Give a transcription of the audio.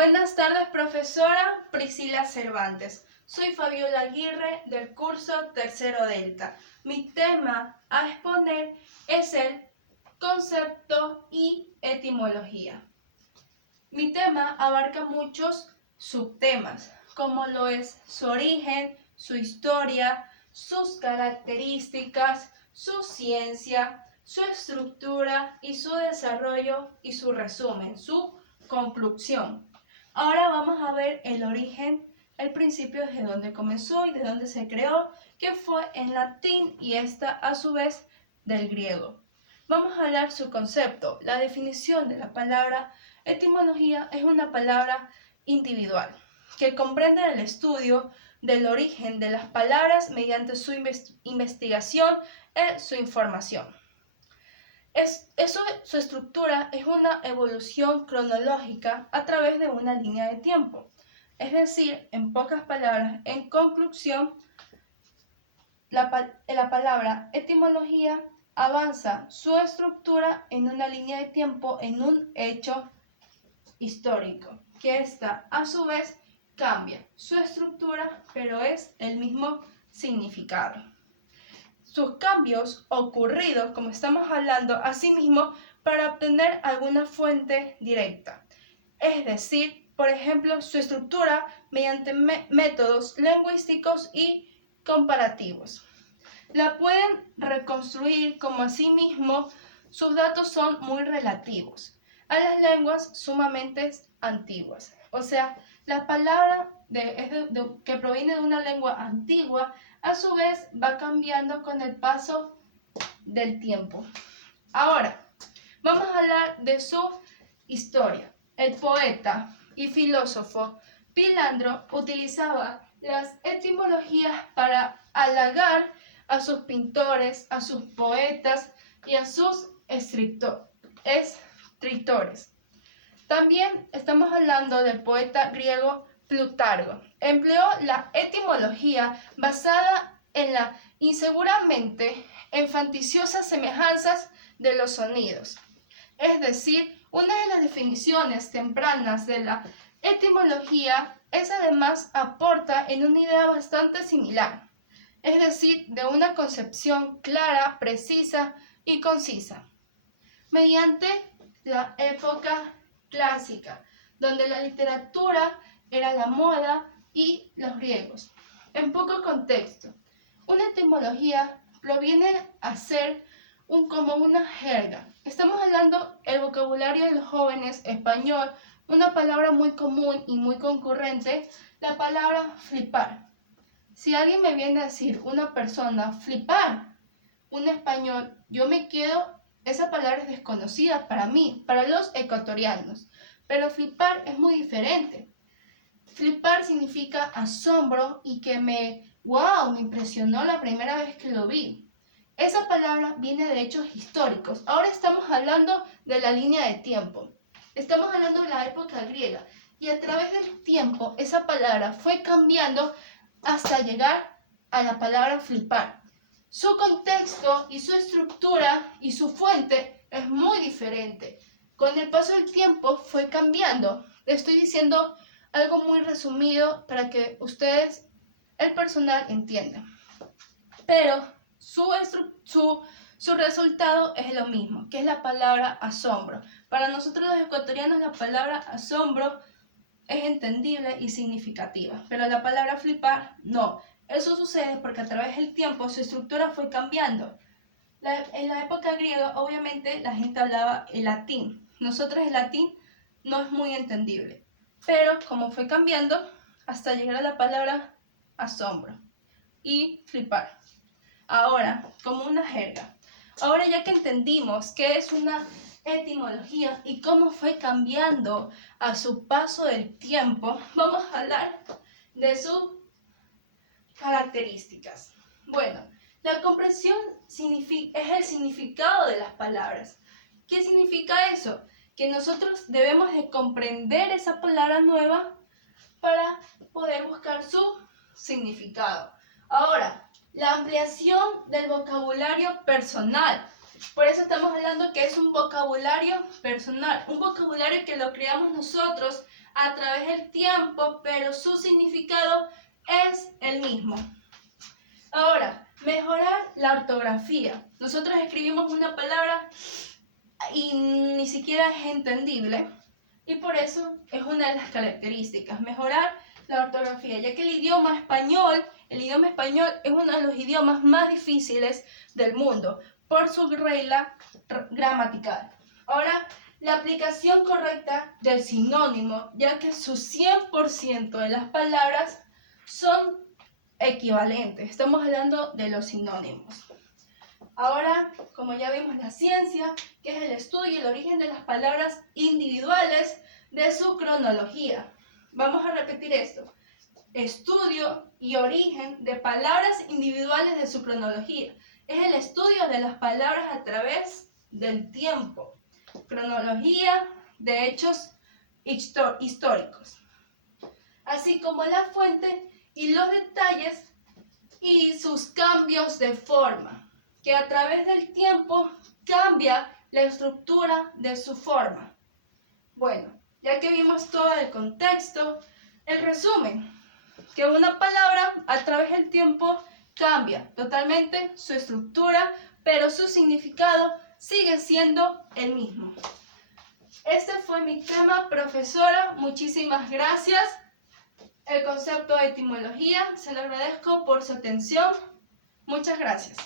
Buenas tardes, profesora Priscila Cervantes. Soy Fabiola Aguirre del curso Tercero Delta. Mi tema a exponer es el concepto y etimología. Mi tema abarca muchos subtemas, como lo es su origen, su historia, sus características, su ciencia, su estructura y su desarrollo y su resumen, su conclusión. Ahora vamos a ver el origen, el principio desde dónde comenzó y de dónde se creó, que fue en latín y esta a su vez del griego. Vamos a hablar su concepto. La definición de la palabra etimología es una palabra individual que comprende el estudio del origen de las palabras mediante su investigación y su información. Su estructura es una evolución cronológica a través de una línea de tiempo. Es decir, en pocas palabras, en conclusión, la palabra etimología avanza su estructura en una línea de tiempo, en un hecho histórico, que ésta a su vez cambia su estructura, pero es el mismo significado. Sus cambios ocurridos, como estamos hablando, asimismo, para obtener alguna fuente directa. Es decir, por ejemplo, su estructura mediante métodos lingüísticos y comparativos. La pueden reconstruir como asimismo sus datos son muy relativos a las lenguas sumamente antiguas. O sea, la palabra que proviene de una lengua antigua a su vez va cambiando con el paso del tiempo. Ahora, vamos a hablar de su historia. El poeta y filósofo Pilandro utilizaba las etimologías para halagar a sus pintores, a sus poetas y a sus escritores. También estamos hablando del poeta griego Plutarco. Empleó la etimología basada en la inseguramente enfanticiosas semejanzas de los sonidos. Es decir, una de las definiciones tempranas de la etimología es además aporta en una idea bastante similar, es decir, de una concepción clara, precisa y concisa. Mediante la época clásica, donde la literatura era la moda y los griegos. En poco contexto, una etimología proviene a ser como una jerga. Estamos hablando el vocabulario de los jóvenes español, una palabra muy común y muy concurrente, la palabra flipar. Si alguien me viene a decir una persona flipar, un español, yo me quedo. Esa palabra es desconocida para mí, para los ecuatorianos, pero flipar es muy diferente. Flipar significa asombro y que me impresionó la primera vez que lo vi. Esa palabra viene de hechos históricos. Ahora estamos hablando de la línea de tiempo. Estamos hablando de la época griega y a través del tiempo esa palabra fue cambiando hasta llegar a la palabra flipar. Su contexto y su estructura y su fuente es muy diferente. Con el paso del tiempo fue cambiando. Le estoy diciendo algo muy resumido para que ustedes, el personal, entiendan. Pero su resultado es lo mismo, que es la palabra asombro. Para nosotros los ecuatorianos la palabra asombro es entendible y significativa, pero la palabra flipar no. Eso sucede porque a través del tiempo su estructura fue cambiando. En la época griega, obviamente, la gente hablaba el latín. Nosotros el latín no es muy entendible. Pero como fue cambiando, hasta llegar a la palabra asombro y flipar. Ahora, como una jerga. Ahora ya que entendimos qué es una etimología y cómo fue cambiando a su paso del tiempo, vamos a hablar de sus características. Bueno, la comprensión es el significado de las palabras. ¿Qué significa eso? Que nosotros debemos de comprender esa palabra nueva para poder buscar su significado. Ahora, la ampliación del vocabulario personal. Por eso estamos hablando que es un vocabulario personal, un vocabulario que lo creamos nosotros a través del tiempo, pero su significado es el mismo. Ahora, mejorar la ortografía. Nosotros escribimos una palabra y ni siquiera es entendible, y por eso es una de las características, mejorar la ortografía, ya que el idioma español es uno de los idiomas más difíciles del mundo por su regla gramatical. Ahora, la aplicación correcta del sinónimo, ya que su 100% de las palabras son equivalentes. Estamos hablando de los sinónimos. Ahora, como ya vimos, la ciencia, que es el estudio y el origen de las palabras individuales de su cronología. Vamos a repetir esto. Estudio y origen de palabras individuales de su cronología. Es el estudio de las palabras a través del tiempo. Cronología de hechos históricos. Así como la fuente y los detalles y sus cambios de forma, que a través del tiempo cambia la estructura de su forma. Bueno, ya que vimos todo el contexto, el resumen, que una palabra a través del tiempo cambia totalmente su estructura, pero su significado sigue siendo el mismo. Este fue mi tema, profesora. Muchísimas gracias. El concepto de etimología, se lo agradezco por su atención. Muchas gracias.